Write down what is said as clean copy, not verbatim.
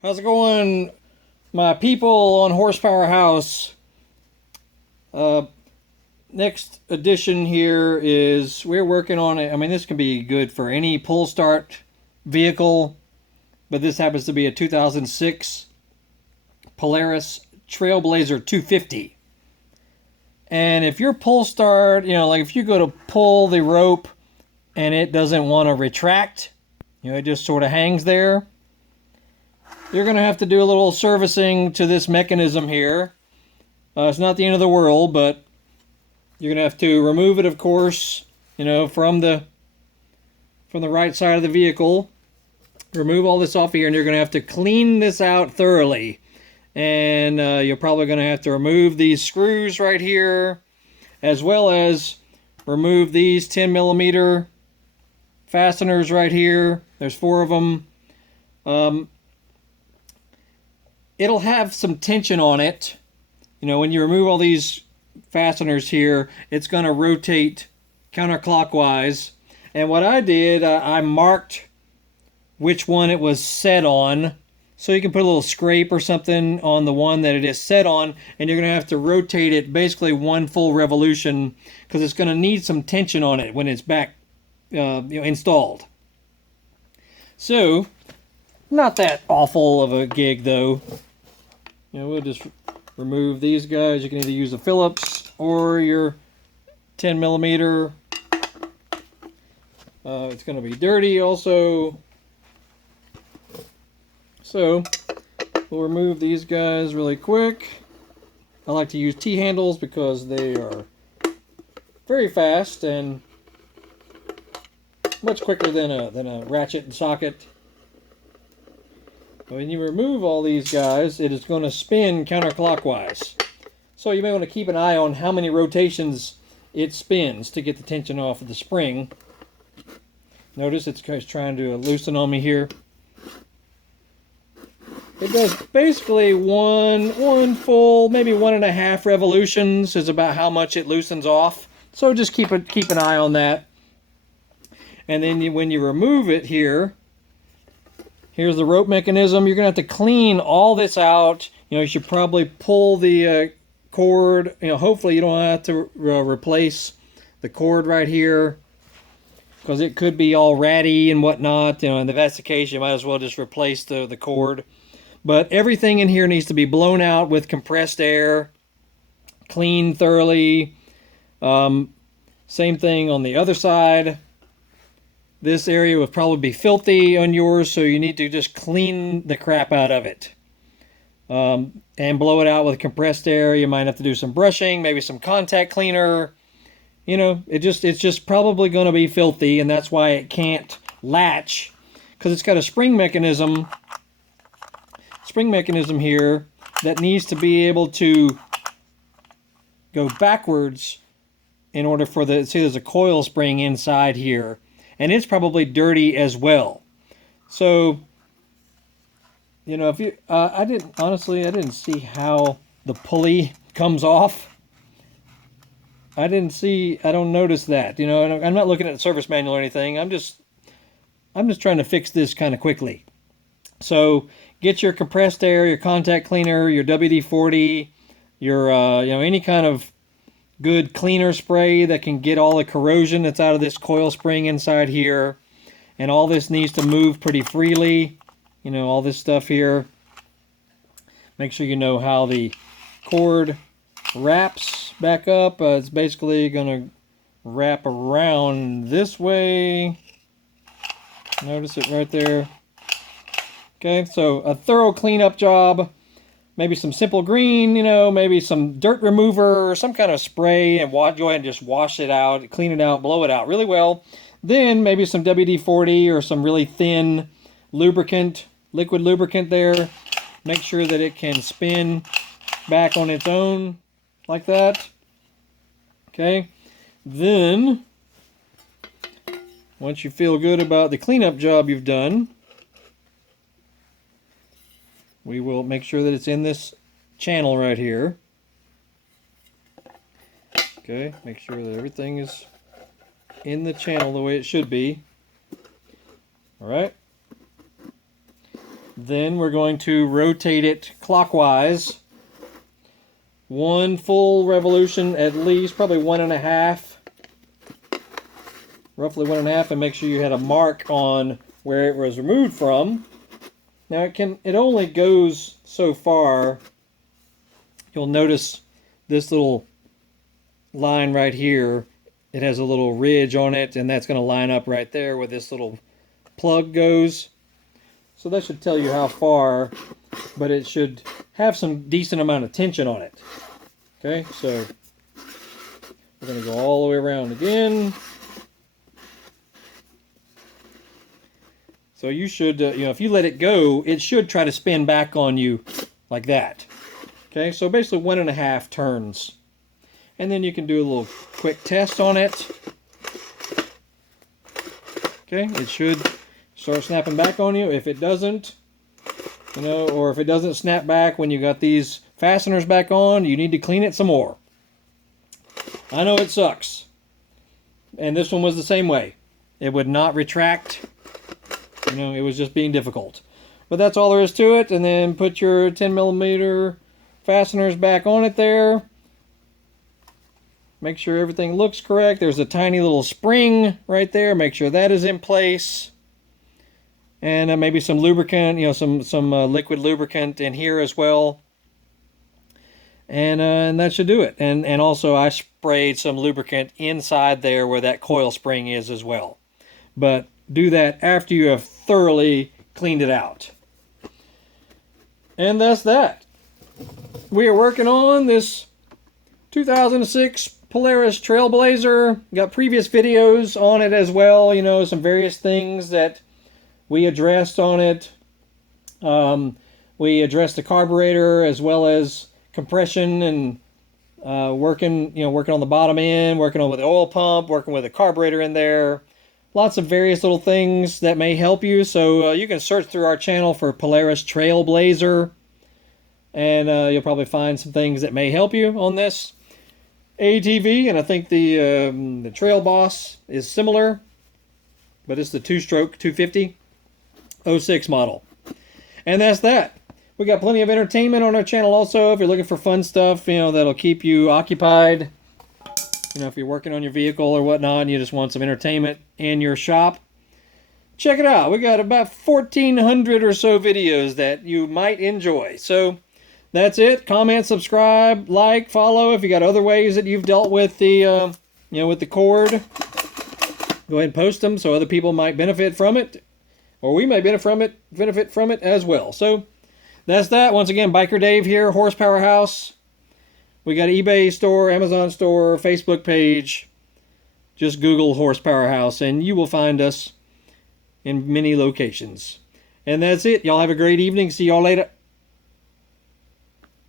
How's it going, my people on Horsepower House? Uh, Next edition here is we're working on it. I mean, this can be good for any pull start vehicle, but this happens to be a 2006 Polaris Trail Blazer 250. And if your pull start, like if you go to pull the rope and it doesn't want to retract, it just sort of hangs there, you're going to have to do a little servicing to this mechanism here. It's not the end of the world, but you're going to have to remove it, of course, from the right side of the vehicle. Remove all this off here, and you're going to have to clean this out thoroughly. And you're probably going to have to remove these screws right here, as well as remove these 10mm fasteners right here. There's 4 of them. It'll have some tension on it. When you remove all these fasteners here, it's going to rotate counterclockwise. And what I did, I marked which one it was set on. So you can put a little scrape or something on the one that it is set on, and you're going to have to rotate it basically 1 full revolution because it's going to need some tension on it when it's back installed. So, not that awful of a gig though. We'll just remove these guys. You can either use a Phillips or your 10mm. It's going to be dirty also. So we'll remove these guys really quick. I like to use T-handles because they are very fast and much quicker than a ratchet and socket. When you remove all these guys, it is going to spin counterclockwise. So you may want to keep an eye on how many rotations it spins to get the tension off of the spring. Notice it's trying to loosen on me here. It does basically one full, maybe 1.5 revolutions is about how much it loosens off. So just keep an eye on that. And then when you remove it here, here's the rope mechanism. You're going to have to clean all this out. You should probably pull the cord. Hopefully you don't have to replace the cord right here because it could be all ratty and whatnot. And if that's the case, you might as well just replace the cord. But everything in here needs to be blown out with compressed air, cleaned thoroughly. Same thing on the other side. This area would probably be filthy on yours, so you need to just clean the crap out of it. And blow it out with compressed air. You might have to do some brushing, maybe some contact cleaner. It's just probably going to be filthy, and that's why it can't latch, because it's got a spring mechanism here that needs to be able to go backwards in order for see, there's a coil spring inside here, and it's probably dirty as well. So if you I didn't see how the pulley comes off. I don't notice that. I'm not looking at the service manual or anything. I'm just trying to fix this kind of quickly. So get your compressed air, your contact cleaner, your WD-40, your any kind of good cleaner spray that can get all the corrosion that's out of this coil spring inside here. And all this needs to move pretty freely. All this stuff here. Make sure you know how the cord wraps back up. It's basically going to wrap around this way. Notice it right there. Okay, so a thorough cleanup job, maybe some simple green, maybe some dirt remover or some kind of spray, and go ahead and just wash it out, clean it out, blow it out really well. Then maybe some WD-40 or some really thin lubricant, liquid lubricant there. Make sure that it can spin back on its own like that. Okay, then once you feel good about the cleanup job you've done, we will make sure that it's in this channel right here. Okay, make sure that everything is in the channel the way it should be. All right. Then we're going to rotate it clockwise. One full revolution at least, probably 1.5. Roughly 1.5, and make sure you had a mark on where it was removed from. Now it only goes so far. You'll notice this little line right here. It has a little ridge on it, and that's going to line up right there where this little plug goes. So that should tell you how far, but it should have some decent amount of tension on it. Okay, so we're going to go all the way around again. So you should, if you let it go, it should try to spin back on you like that. Okay, so basically 1.5 turns. And then you can do a little quick test on it. Okay, it should start snapping back on you. If it doesn't, or if it doesn't snap back when you got these fasteners back on, you need to clean it some more. I know it sucks. And this one was the same way. It would not retract. It was just being difficult. But that's all there is to it. And then put your 10mm fasteners back on it there. Make sure everything looks correct. There's a tiny little spring right there. Make sure that is in place. And maybe some lubricant, some liquid lubricant in here as well. And that should do it. And also I sprayed some lubricant inside there where that coil spring is as well. But do that after you have thoroughly cleaned it out. And that's that. We are working on this 2006 Polaris Trail Blazer. Got previous videos on it as well. Some various things that we addressed on it. We addressed the carburetor as well as compression and working on the bottom end, working on with the oil pump, working with the carburetor in there. Lots of various little things that may help you. So you can search through our channel for Polaris Trail Blazer, and you'll probably find some things that may help you on this ATV. And I think the Trail Boss is similar, but it's the 2-stroke 250 06 model. And that's that. We got plenty of entertainment on our channel also. If you're looking for fun stuff, that'll keep you occupied. If you're working on your vehicle or whatnot and you just want some entertainment in your shop, check it out. We got about 1,400 or so videos that you might enjoy. So that's it. Comment, subscribe, like, follow. If you got other ways that you've dealt with the, with the cord, go ahead and post them so other people might benefit from it, or we may benefit from it as well. So that's that. Once again, Biker Dave here, Horsepower House. We got an eBay store, Amazon store, Facebook page. Just Google Horsepower House and you will find us in many locations. And that's it. Y'all have a great evening. See y'all later.